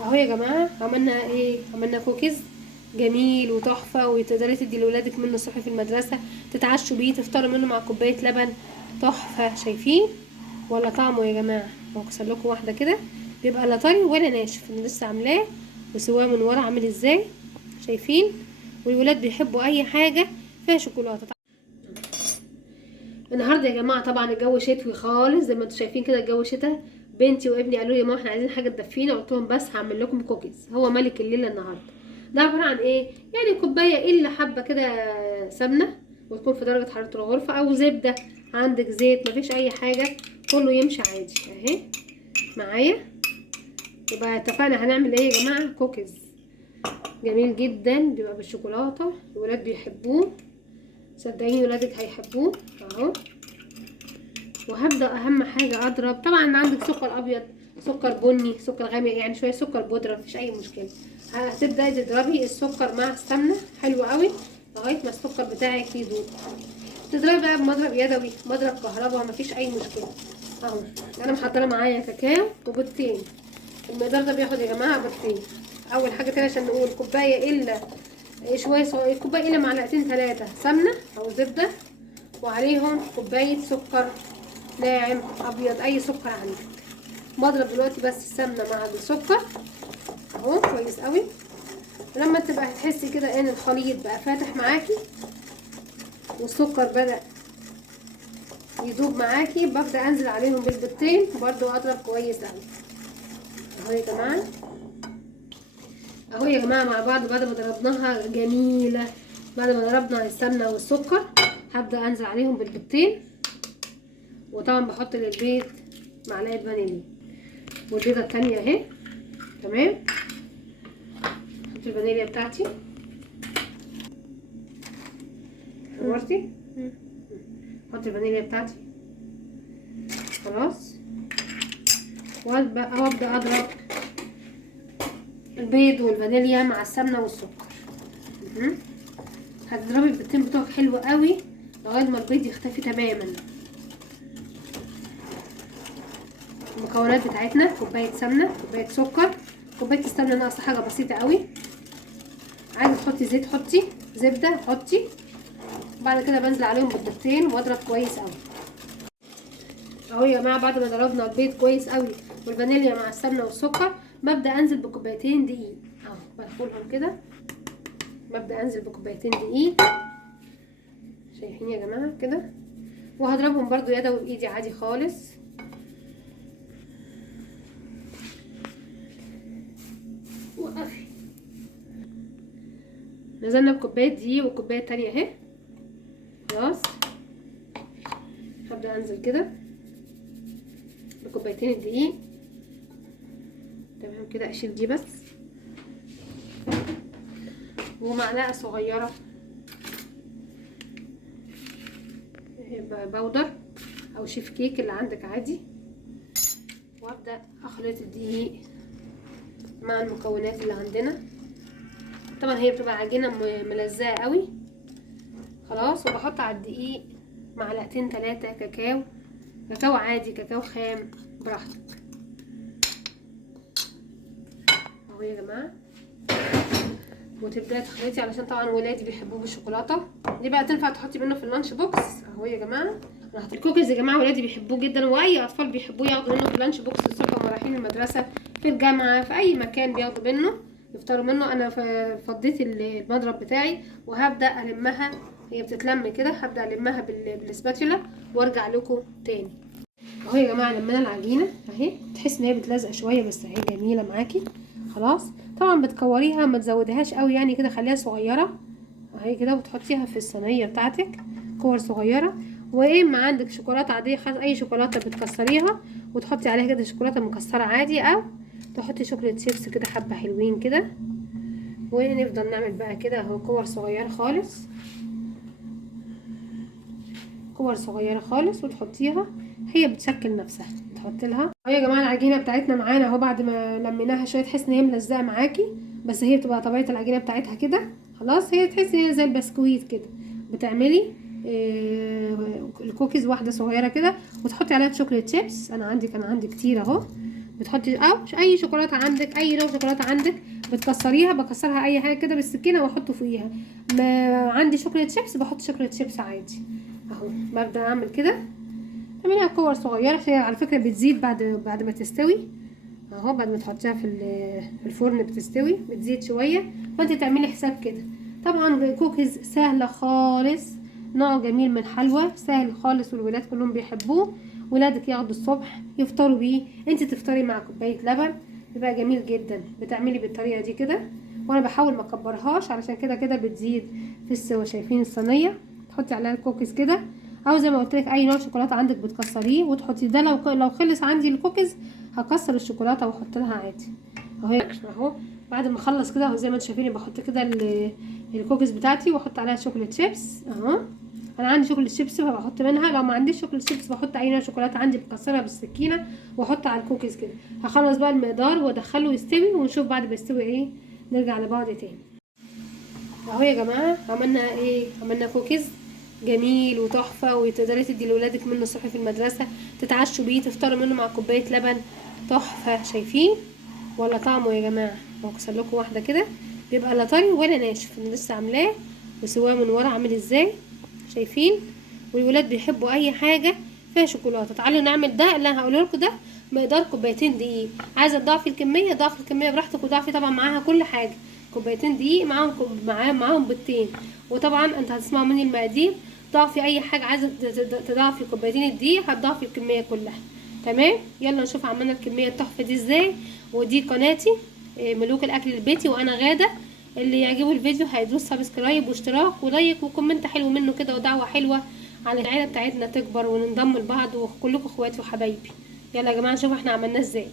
اهو يا جماعه عملنا ايه، عملنا كوكيز جميل وتحفه، وتقدري تدي لاولادك منه الصبح في المدرسه، تتعشوا بيه، تفطروا منه مع كوبايه لبن. تحفه، شايفين ولا طعمه يا جماعه؟ هكسر لكم واحده كده، بيبقى لا طري ولا ناشف، انا لسه عاملاه وسواه من ورا عامل ازاي، شايفين؟ والولاد بيحبوا اي حاجه فيها شوكولاته. النهارده يا جماعه طبعا الجو شتوي خالص زي ما انتم شايفين كده، الجو شتا. بنتي وابني قالوا لي يا ماما احنا عايزين حاجه تدفينا، قلت لهم بس هعمل لكم كوكيز، هو ملك الليله النهارده. ده عباره عن ايه؟ يعني كوبايه الا حبه كده سمنه، وتكون في درجه حراره الغرفه، او زبده، عندك زيت، مفيش اي حاجه، كله يمشي عادي اهي معايا. يبقى اتفقنا هنعمل ايه يا جماعه؟ كوكيز جميل جدا، بيبقى بالشوكولاته، الولاد بيحبوه، صدقيني ولادك هيحبوه اهو. وهبدأ اهم حاجة اضرب، طبعا عندك سكر ابيض، سكر بني، سكر غامق، يعني شوية سكر بودرة مفيش اي مشكلة. هتبدأي تضربي السكر مع السمنة حلو قوي لغاية ما السكر بتاعك يدوب. تضربي بقى بمضرب يدوي، مضرب كهرباء، مفيش اي مشكلة اهو. انا محضرة معايا كاكاو وبيضتين، المقدار ده بياخد يا جماعة بيضتين. اول حاجة كده عشان نقول كوباية الا شوية صغير، كوباية الا معلقتين 3 سمنة او زبدة، وعليهم كوباية سكر ناعم ابيض، اي سكر عندك. بضرب دلوقتي بس السمنه مع السكر اهو كويس قوي. ولما تبقى هتحسي كده ان الخليط بقى فاتح معاكي والسكر بدأ يدوب معاكي، ببدأ انزل عليهم بالبيضتين برضو اضرب كويس قوي اهو يا جماعه. اهو يا جماعه مع بعض بعد ما ضربناها جميله، بعد ما ضربنا السمنه والسكر هبدأ انزل عليهم بالبيضتين، وطبعا بحط للبيض معلقه فانيليا، والبيضه التانيه اهي تمام. احط الفانيليا بتاعتي، نورتي، احط الفانيليا بتاعتي خلاص، وابدا اضرب البيض والفانيليا مع السمنه والسكر. هتضربي البيضتين بتوعك حلو قوي لغايه ما البيض يختفي تماما. المكونات بتاعتنا كوبايه سمنه، كوبايه سكر، كوبايه السمنه ناقصه حاجه بسيطه قوي، عايزه تحطي زيت حطي، زبده حطي. بعد كده بنزل عليهم بالبيضتين واضرب كويس قوي اهو يا جماعه. بعد ما ضربنا البيض كويس قوي والفانيليا مع السمنه والسكر، ببدا انزل بكوبايتين دقيق اهو، بدخلهم كده، ببدا انزل بكوبايتين دقيق، شايفين يا جماعه كده. وهضربهم برضو يدوي بايدي عادي خالص. وقفي. نزلنا بكوبايه دقيق والكوبايه التانيه اهي خلاص. هبدا انزل كده بكوبايتين الدقيق تمام كده، اشيل دي بس، ومعلقه صغيره بودر او شيف كيك اللي عندك عادي، وابدا اخلط الدقيق مع المكونات اللي عندنا. طبعا هي بتبقى عجينه ملزقه قوي خلاص. وبحط على الدقيق معلقتين 3 كاكاو، كاكاو عادي كاكاو خام براحتك اهو يا جماعه. وتبداي تخلطي علشان طبعا ولادي بيحبوه بالشوكولاته، دي بقى تنفع تحطي منه في اللانش بوكس اهو يا جماعه. انا حاطه الكوكيز يا جماعه، ولادي بيحبوه جدا، واي اطفال بيحبوه ياخدوا منه في اللانش بوكس الصبح وهم رايحين المدرسه، في الجامعه، في اي مكان بياخدوا منه يفطروا منه. انا فضيت المضرب بتاعي وهبدا المها، هي بتتلم كده، هبدا المها بالسباتولا وارجع لكم تاني اهو يا جماعه. لمينا العجينه اهي، تحس ان هي بتلزق شويه بس اهي جميله معاكي خلاص. طبعا بتكوريها ما تزوديهاش قوي يعني كده، خليها صغيره اهي كده، وتحطيها في الصينيه بتاعتك كور صغيره. واما عندك شوكولاته عاديه خالص، اي شوكولاته بتكسريها وتحطي عليها كده شوكولاته مكسره عادي، او تحطي شوكولاته شيبس كده حبه حلوين كده. ونفضل نعمل بقى كده اهو كور صغيره خالص، كور صغيره خالص، وتحطيها هي بتشكل نفسها، تحط لها اهو يا جماعه. العجينه بتاعتنا معانا اهو، بعد ما لميناها شويه تحس ان هي ملزقه معاكي، بس هي بتبقى طبيعه العجينه بتاعتها كده خلاص. هي تحسي ان هي زي البسكويت كده. بتعملي الكوكيز واحده صغيره كده، وتحطي عليها شوكليت شيبس، انا عندي كان عندي كتير اهو، بتحطي او اي شوكولاته عندك، اي نوع شوكولاته عندك بتكسريها، بكسرها اي حاجه كده بالسكينه واحطه فوقيها. ما عندي شوكولاته شيبس بحط شوكولاته شيبس عادي اهو. ببدا اعمل كده، تعمليها كور صغيره، هي على فكره بتزيد بعد ما تستوي اهو. بعد ما تحطيها في الفرن بتستوي بتزيد شويه، فانت تعملي حساب كده. طبعا كوكيز سهله خالص، نوع جميل من الحلوى سهل خالص، والولاد كلهم بيحبوه. ولادك ياخدوا الصبح يفطروا بيه، انت تفطري مع كوبايه لبن، بيبقى جميل جدا. بتعملي بالطريقه دي كده، وانا بحاول ما اكبرهاش علشان كده بتزيد في السوا. شايفين الصينيه؟ تحطي عليها الكوكيز كده، او زي ما قلت لك اي نوع شوكولاته عندك بتكسريه وتحطي ده. لو خلص عندي الكوكيز هكسر الشوكولاته واحط لها عادي اهو. بعد ما اخلص كده اهو زي ما انتم شايفين بحط كده الكوكيز بتاعتي واحط عليها شوكولاته شيبس اهو. انا عندي شوكولاته شيبس فبحط منها، لو ما عنديش شوكولاته شيبس بحط اي نوع شوكولاته عندي بكسرها بالسكينه واحط على الكوكيز كده. هخلص بقى المقدار وادخله يستوي، ونشوف بعد ما يستوي ايه نرجع لبعض تاني اهو. يا جماعه عملنا ايه؟ عملنا كوكيز جميل وتحفه، وتقدري تدي لاولادك منه الصبح في المدرسه، تتعشوا بيه، تفطروا منه مع كوبايه لبن تحفه. شايفين ولا طعمه يا جماعه؟ هكسر لكم واحده كده، بيبقى لا طري ولا ناشف، انا لسه عاملاه وسواه من ورا عامل ازاي، شايفين؟ والولاد بيحبوا اي حاجه فيها شوكولاته. تعالوا نعمل ده اللي انا هقوله لكم ده، مقدار كوبايتين دقيق. عايزه تضاعفي الكميه ضعفي الكميه براحتك، وضعفي طبعا معاها كل حاجه. كوبايتين دقيق معاهم بيضتين. وطبعا انت هتسمعوا مني المقادير، ضعفي اي حاجه. عايزه تضعفي كوبايتين الدقيق هتضعفي الكميه كلها. تمام، يلا نشوف عملنا الكميه التحفه دي ازاي. ودي قناتي ملوك الاكل البيتي، وانا غاده. اللي يعجبه الفيديو هيدوس سبسكرايب واشتراك ولايك وكومنت حلو منه كده، ودعوه حلوه على العيله بتاعتنا تكبر وننضم لبعض وكلكم اخواتي وحبايبي. يلا يا جماعه نشوف احنا عملناه ازاي.